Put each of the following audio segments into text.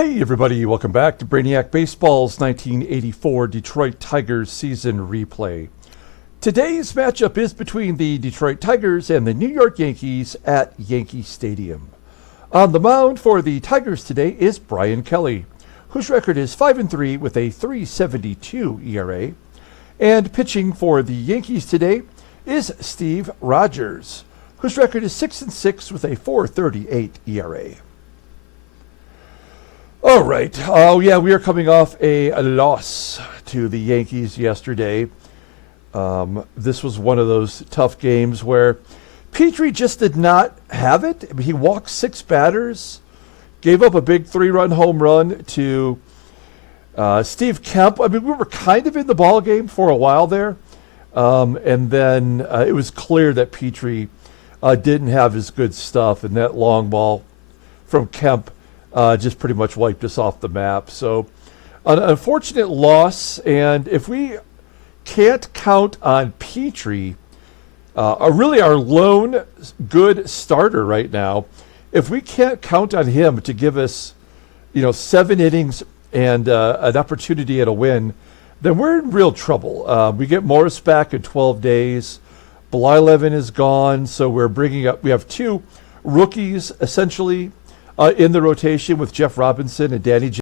Hey everybody, welcome back to Brainiac Baseball's 1984 Detroit Tigers season replay. Today's matchup is between the Detroit Tigers and the New York Yankees at Yankee Stadium. On the mound for the Tigers today is Bryan Kelly, whose record is 5-3 with a 3.72 ERA. And pitching for the Yankees today is Steve Rogers, whose record is 6-6 with a 4.38 ERA. All right. Oh, yeah, we are coming off a loss to the Yankees yesterday. This was one of those tough games where Petrie just did not have it. I mean, he walked 6 batters, gave up a big 3-run home run to Steve KEMP. I mean, we were kind of in the ball game for a while there. And then it was clear that Petrie didn't have his good stuff, and that long ball from KEMP just pretty much wiped us off the map. So an unfortunate loss, and if we can't count on Petrie, really our lone good starter right now, if we can't count on him to give us, 7 innings and an opportunity at a win, then we're in real trouble. We get Morris back in 12 days. Blyleven is gone, so we have 2 rookies essentially in the rotation with Jeff Robinson and Danny J.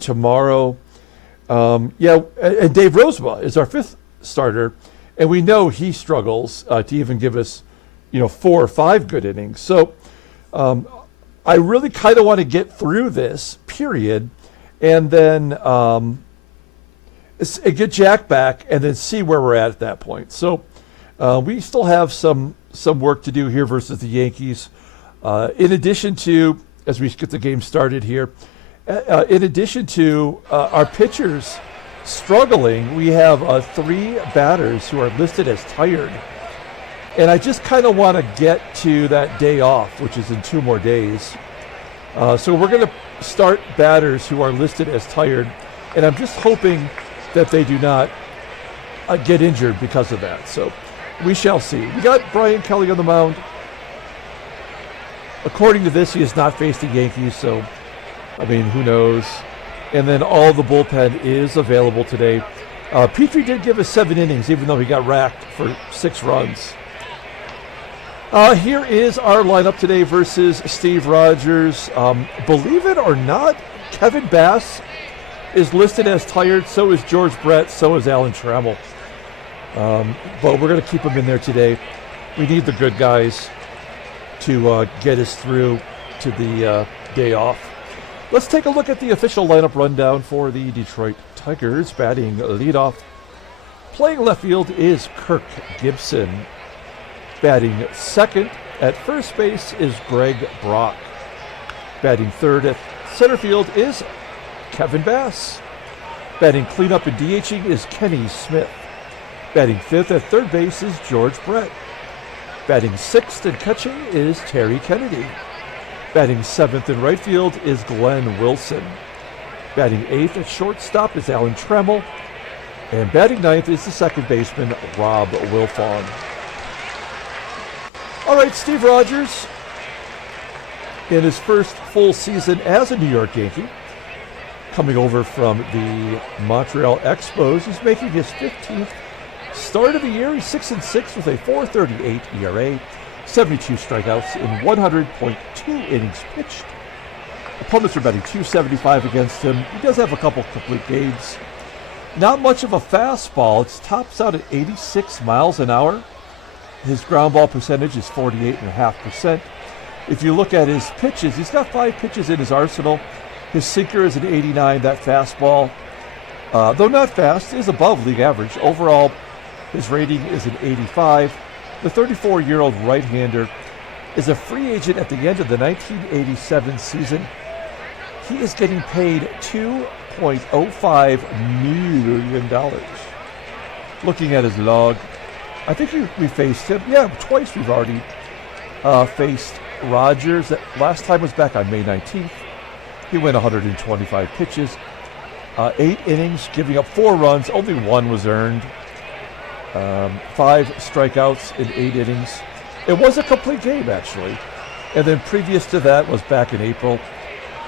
tomorrow. And Dave Rozema is our 5th starter, and we know he struggles to even give us, 4 or 5 good innings. So I really kind of want to get through this period, and then get Jack back, and then see where we're at that point. So we still have some work to do here versus the Yankees. In addition to, as we get the game started here, in addition to our pitchers struggling, we have 3 batters who are listed as tired. And I just kind of want to get to that day off, which is in 2 more days. So we're going to start batters who are listed as tired, and I'm just hoping that they do not get injured because of that. So we shall see. We got Bryan Kelly on the mound. According to this, he has not faced the Yankees, so, who knows? And then all the bullpen is available today. Petrie did give us 7 innings, even though he got racked for 6 runs. Here is our lineup today versus Steve Rogers. Believe it or not, Kevin Bass is listed as tired. So is George Brett. So is Alan Trammell. But we're going to keep him in there today. We need the good guys to get us through to the day off. Let's take a look at the official lineup rundown for the Detroit Tigers. Batting leadoff, playing left field is Kirk Gibson. Batting second at first base is Greg Brock. Batting third at center field is Kevin Bass. Batting cleanup and DHing is Kenny Smith. Batting fifth at third base is George Brett. Batting sixth and catching is Terry Kennedy. Batting seventh in right field is Glenn Wilson. Batting eighth at shortstop is Alan Trammell. And batting ninth is the second baseman, Rob Wilfong. All right, Steve Rogers, in his first full season as a New York Yankee, coming over from the Montreal Expos, he's making his 15th start of the year. He's 6-6 with a 4.38 ERA, 72 strikeouts in 100.2 innings pitched. Opponents are batting .275 against him. He does have a couple complete games. Not much of a fastball. It tops out at 86 miles an hour. His ground ball percentage is 48.5%. If you look at his pitches, he's got 5 pitches in his arsenal. His sinker is an 89. That fastball, though not fast, is above league average. Overall, his rating is an 85. The 34-year-old right-hander is a free agent at the end of the 1987 season. He is getting paid $2.05 million. Looking at his log, I think we faced him. Yeah, twice we've already faced Rogers. That last time was back on May 19th. He went 125 pitches, 8 innings, giving up 4 runs. Only 1 was earned. 5 strikeouts in 8 innings. It was a complete game, actually. And then previous to that was back in April.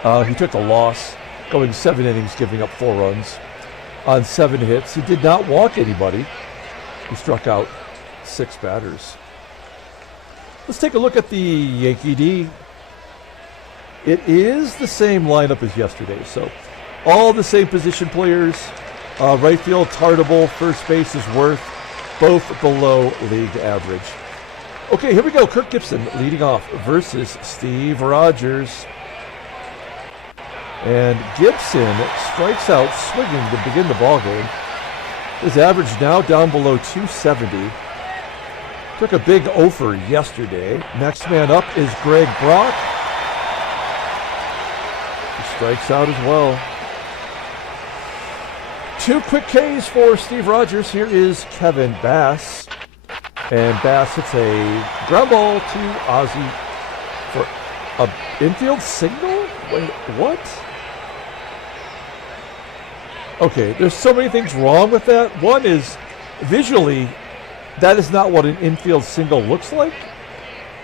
He took the loss, going 7 innings, giving up 4 runs on 7 hits. He did not walk anybody. He struck out 6 batters. Let's take a look at the Yankee D. It is the same lineup as yesterday, so all the same position players. Right field, TARTABULL. First base is WERTH, both below league average. Okay, here we go. Kirk Gibson leading off versus Steve Rogers. And Gibson strikes out swinging to begin the ball game. His average now down below 270. Took a big offer yesterday. Next man up is Greg Brock. He strikes out as well. 2 quick Ks for Steve Rogers. Here is Kevin Bass. And Bass hits a ground ball to Ozzie for an infield single? Wait, what? Okay, there's so many things wrong with that. One is, visually, that is not what an infield single looks like.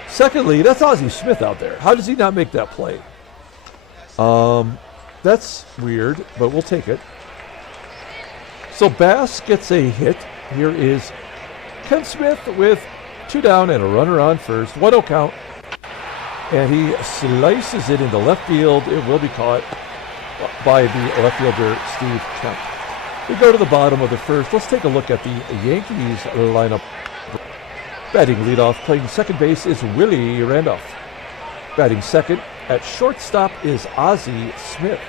Secondly, that's Ozzie Smith out there. How does he not make that play? That's weird, but we'll take it. So Bass gets a hit. Here is Ken Smith with 2 down and a runner on first. 1-0 count. And he slices it into left field. It will be caught by the left fielder, Steve Kemp. We go to the bottom of the first. Let's take a look at the Yankees lineup. Batting leadoff, playing second base is Willie Randolph. Batting second at shortstop is Ozzie Smith.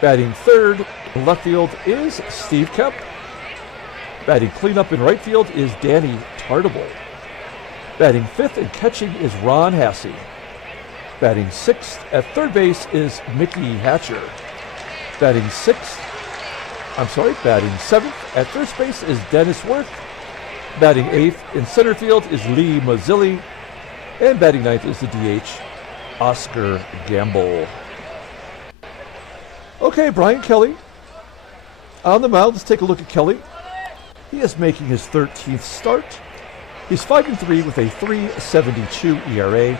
Batting third, left field is Steve Kemp. Batting cleanup in right field is Danny TARTABULL. Batting fifth and catching is Ron HASSEY. Batting sixth at third base is Mickey Hatcher. Batting seventh at first base is Dennis Worth. Batting eighth in center field is Lee Mazzilli. And batting ninth is the DH, Oscar Gamble. Okay, Brian Kelly on the mound. Let's take a look at Kelly. He is making his 13th start. He's 5-3 with a 3.72 ERA,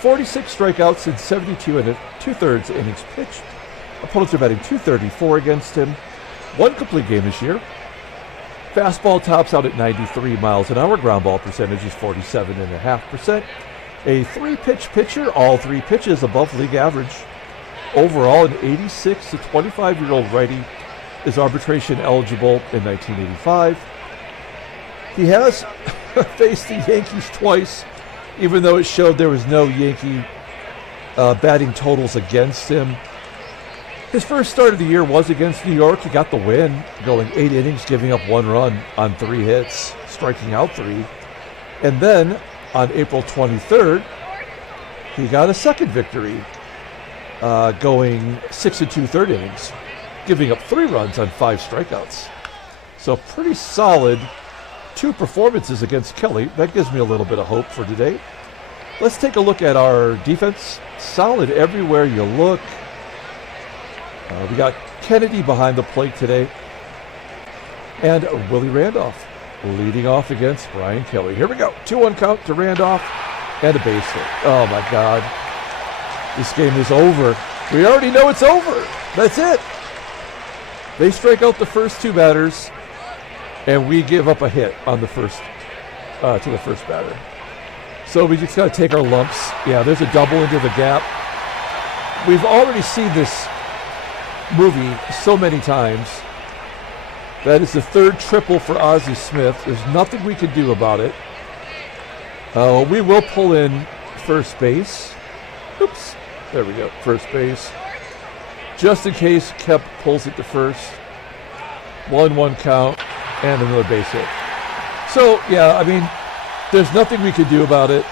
46 strikeouts in 72 and 2/3 innings pitched. Opponents are batting .234 against him. 1 complete game this year. Fastball tops out at 93 miles an hour. Ground ball percentage is 47.5%. A 3-pitch pitcher, all 3 pitches above league average. Overall, an 86 to 25-year-old righty is arbitration eligible in 1985. He has faced the Yankees twice, even though it showed there was no Yankee batting totals against him. His first start of the year was against New York. He got the win, going 8 innings, giving up 1 run on 3 hits, striking out 3. And then on April 23rd, he got a second victory, going 6 2/3 innings, giving up 3 runs on 5 strikeouts. So pretty solid 2 performances against Kelly. That gives me a little bit of hope for today. Let's take a look at our defense. Solid everywhere you look. We got Kennedy behind the plate today. And Willie Randolph leading off against Brian Kelly. Here we go. 2-1 count to Randolph and a base hit. Oh my God. This game is over. We already know it's over. That's it. They strike out the first 2 batters, and we give up a hit on the first to the first batter. So we just got to take our lumps. Yeah, there's a double into the gap. We've already seen this movie so many times. That is the 3rd triple for Ozzie Smith. There's nothing we can do about it. We will pull in first base. Oops. There we go. First base. Just in case Kemp pulls it to first. 1-1 count and another base hit. So, yeah, I mean, there's nothing we can do about it.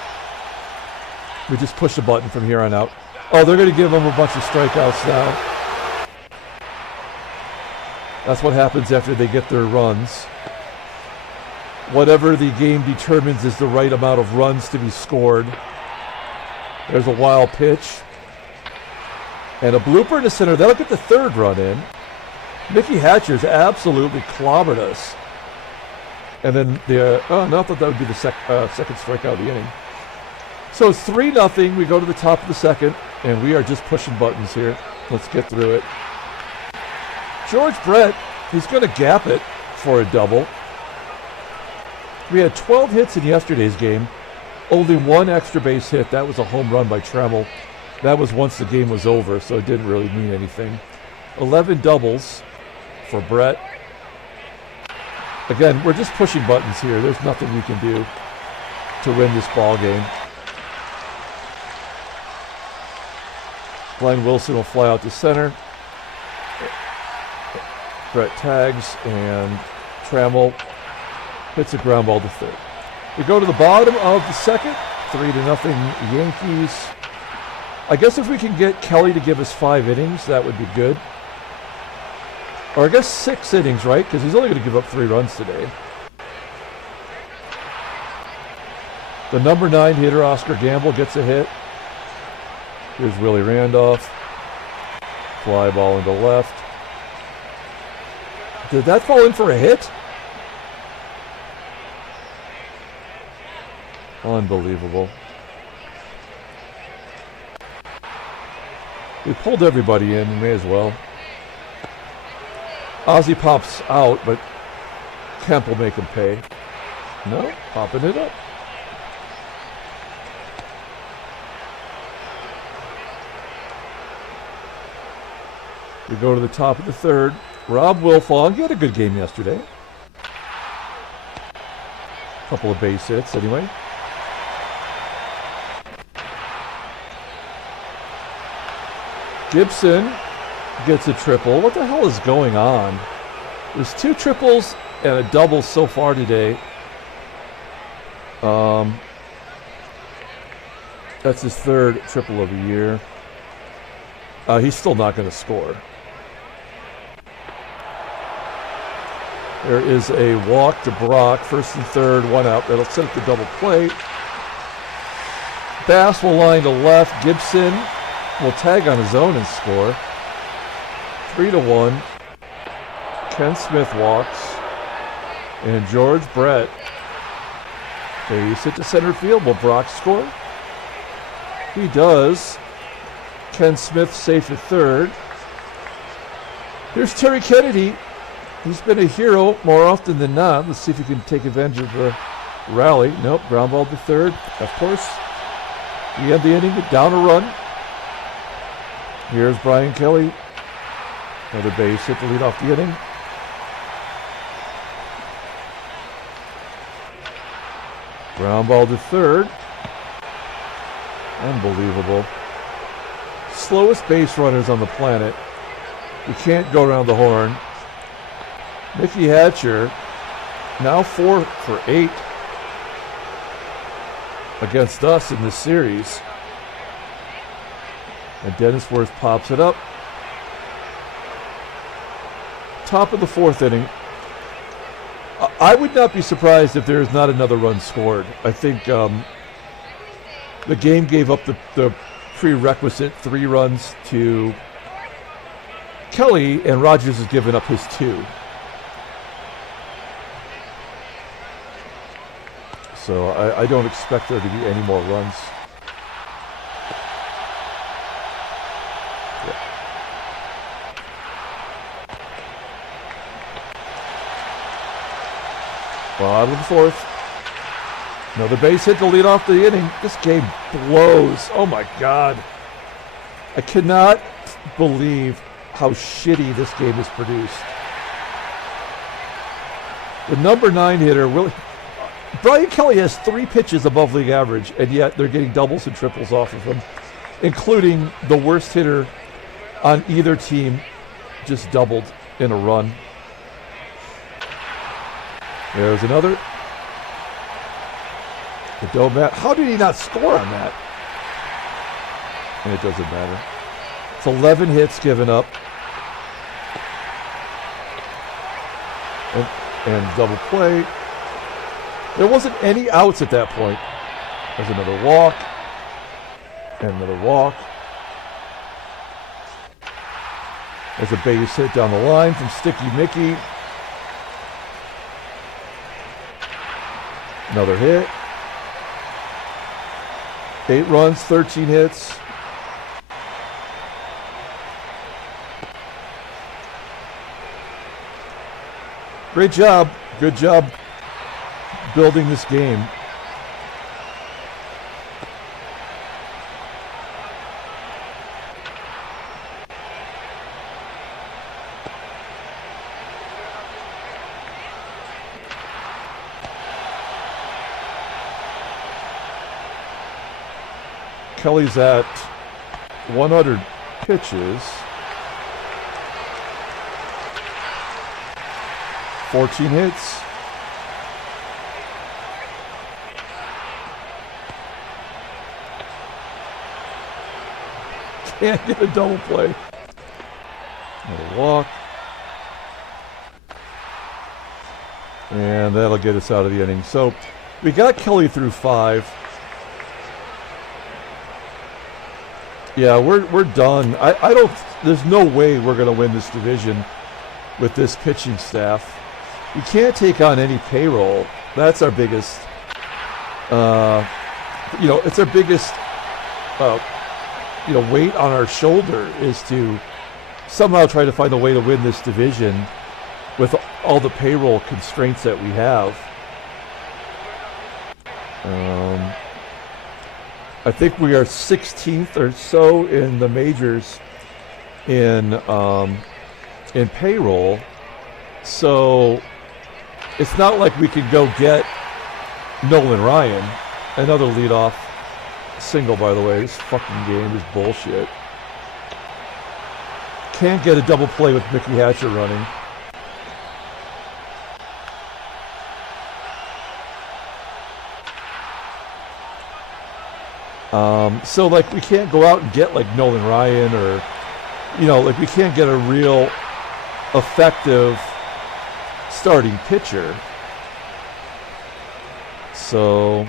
We just push the button from here on out. Oh, they're going to give him a bunch of strikeouts now. That's what happens after they get their runs. Whatever the game determines is the right amount of runs to be scored. There's a wild pitch. And a blooper in the center. That'll get the 3rd run in. Mickey Hatcher's absolutely clobbered us. And then I thought that would be the second strikeout of the inning. So it's 3-0. We go to the top of the second. And we are just pushing buttons here. Let's get through it. George Brett, he's going to gap it for a double. We had 12 hits in yesterday's game. Only one extra base hit. That was a home run by TRAMMELL. That was once the game was over, so it didn't really mean anything. 11 doubles for Brett. Again, we're just pushing buttons here. There's nothing we can do to win this ball game. Glenn Wilson will fly out to center. Brett tags, and TRAMMELL hits a ground ball to third. We go to the bottom of the second, 3-0 Yankees. I guess if we can get Kelly to give us 5 innings, that would be good. Or I guess 6 innings, right? Because he's only going to give up 3 runs today. The number 9 hitter, Oscar Gamble, gets a hit. Here's Willie Randolph. Fly ball into left. Did that fall in for a hit? Unbelievable. We pulled everybody in, we may as well. Ozzie pops out, but KEMP will make him pay. No, popping it up. We go to the top of the third. Rob Wilfong, he had a good game yesterday. Couple of base hits anyway. GIBSON gets a triple. What the hell is going on? There's 2 triples and a double so far today. That's his 3rd triple of the year. He's still not going to score. There is a walk to Brock, 1st and 3rd, 1 out. That'll set up the double play. Bass will line to left. GIBSON will tag on his own and score. 3-1. Ken Smith walks. And George Brett, base hit to center field. Will Brock score? He does. Ken Smith safe at 3rd. Here's Terry Kennedy. He's been a hero more often than not. Let's see if he can take advantage of the rally. Nope, ground ball to 3rd. Of course, we end the inning with down a run. Here's Brian Kelly. Another base hit to lead off the inning. Ground ball to 3rd. Unbelievable. Slowest base runners on the planet. You can't go around the horn. Mickey Hatcher, now 4 for 8 against us in this series. And Dennis Worth pops it up. Top of the 4th inning. I would not be surprised if there is not another run scored. I think the game gave up the prerequisite 3 runs to Kelly, and Rogers has given up his 2. So I don't expect there to be any more runs. Yeah. Bottom of the 4th. Another base hit to lead off the inning. This game blows. Oh my God. I cannot believe how shitty this game is produced. The number 9 hitter, Willie. Brian Kelly has 3 pitches above league average, and yet they're getting doubles and triples off of him, including the worst hitter on either team just doubled in a run. There's another. The Domat. How did he not score on that? And it doesn't matter. It's 11 hits given up. And double play. There wasn't any outs at that point. There's another walk. And another walk. There's a base hit down the line from Sticky Mickey. Another hit. 8 runs, 13 hits. Great job. Good job building this game. Kelly's at 100 pitches. 14 hits. Can't get a double play. Another walk. And that'll get us out of the inning. So we got Kelly through 5. Yeah, we're done. I don't, there's no way we're going to win this division with this pitching staff. We can't take on any payroll. That's our biggest, it's our biggest, weight on our shoulder is to somehow try to find a way to win this division with all the payroll constraints that we have. I think we are 16th or so in the majors in payroll. So it's not like we could go get Nolan Ryan, another leadoff single, by the way. This fucking game is bullshit. Can't get a double play with Mickey Hatcher running. So like we can't go out and get like Nolan Ryan or, we can't get a real effective starting pitcher. So,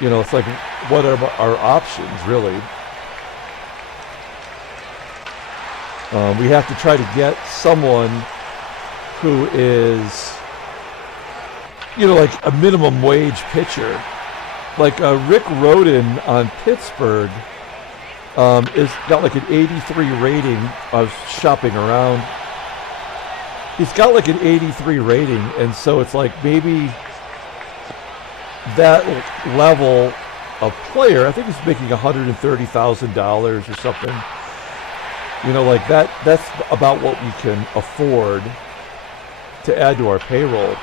it's like, what are our options really? We have to try to get someone who is, like a minimum wage pitcher. Like Rick Roden on Pittsburgh is got like an 83 rating. I was shopping around. He's got like an 83 rating, and so it's like maybe that level of player. I think he's making $130,000 or something. Like that. That's about what we can afford to add to our payroll.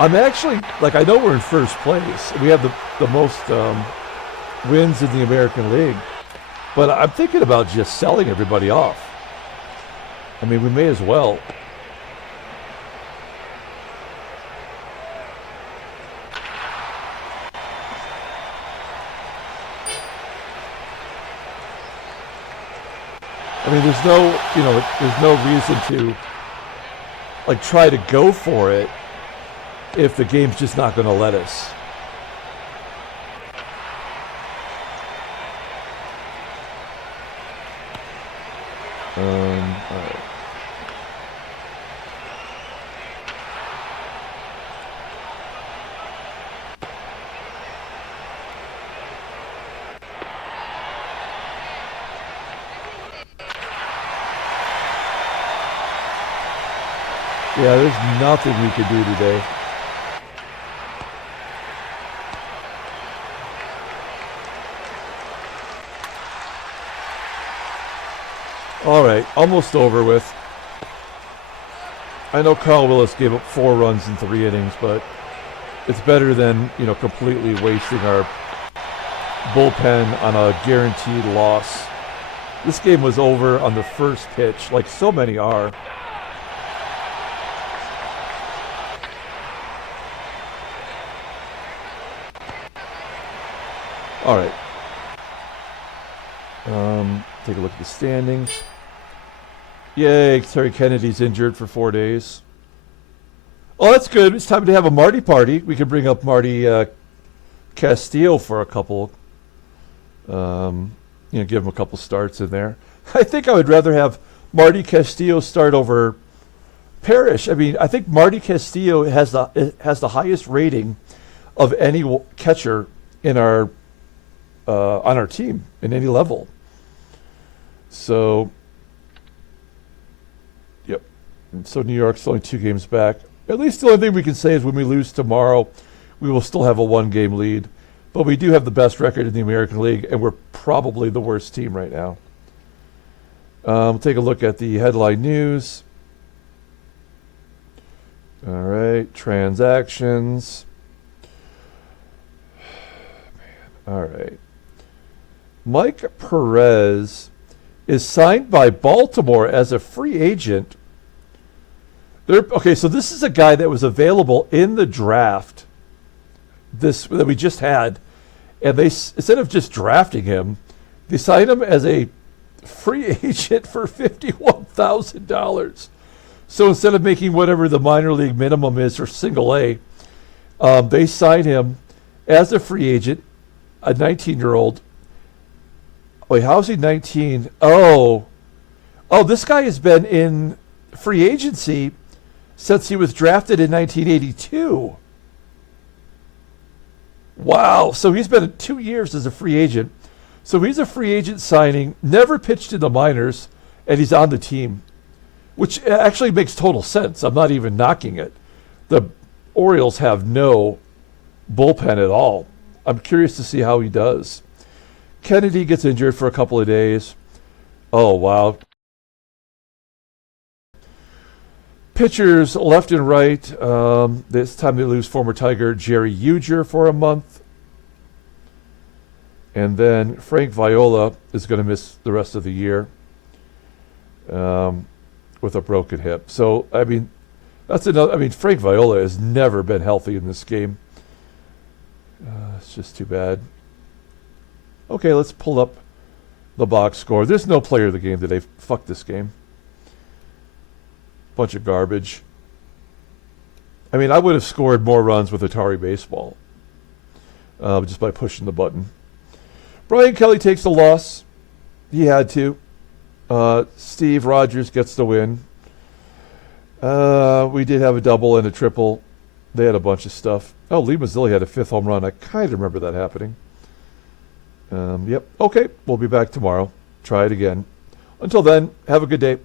I'm actually, I know we're in first place. We have the most wins in the American League. But I'm thinking about just selling everybody off. I mean, we may as well. I mean, there's no reason to, try to go for it if the game's just not going to let us. All right. Yeah, there's nothing we could do today. All right, almost over with. I know Carl Willis gave up 4 runs in 3 innings, but it's better than, completely wasting our bullpen on a guaranteed loss. This game was over on the first pitch, like so many are. All right. Take a look at the standings. Yay, Terry Kennedy's injured for 4 days. Oh, that's good. It's time to have a Marty party. We can bring up Marty Castillo for a couple, give him a couple starts in there. I think I would rather have Marty Castillo start over Parrish. I mean, I think Marty Castillo has the highest rating of any catcher in our on our team in any level. So, yep. So New York's only 2 games back. At least the only thing we can say is when we lose tomorrow, we will still have a 1-game lead. But we do have the best record in the American League, and we're probably the worst team right now. Take a look at the headline news. All right, transactions. Man, all right. Mike Perez is signed by Baltimore as a free agent. Okay, so this is a guy that was available in the draft that we just had, and they, instead of just drafting him, they signed him as a free agent for $51,000. So instead of making whatever the minor league minimum is for single A, they signed him as a free agent, a 19-year-old. Wait, how is he 19? Oh, this guy has been in free agency since he was drafted in 1982. Wow. So he's been 2 years as a free agent. So he's a free agent signing, never pitched in the minors, and he's on the team, which actually makes total sense. I'm not even knocking it. The Orioles have no bullpen at all. I'm curious to see how he does. Kennedy gets injured for a couple of days. Oh, wow. Pitchers left and right. This time they lose former Tiger Jerry Uger for a month. And then Frank Viola is going to miss the rest of the year with a broken hip. So, I mean, that's another. I mean, Frank Viola has never been healthy in this game. It's just too bad. Okay, let's pull up the box score. There's no player of the game today. Fuck this game. Bunch of garbage. I mean, I would have scored more runs with Atari Baseball just by pushing the button. Brian Kelly takes the loss. He had to. Steve Rogers gets the win. We did have a double and a triple. They had a bunch of stuff. Oh, Lee Mazzilli had a 5th home run. I kind of remember that happening. Yep. Okay, we'll be back tomorrow. Try it again. Until then, have a good day.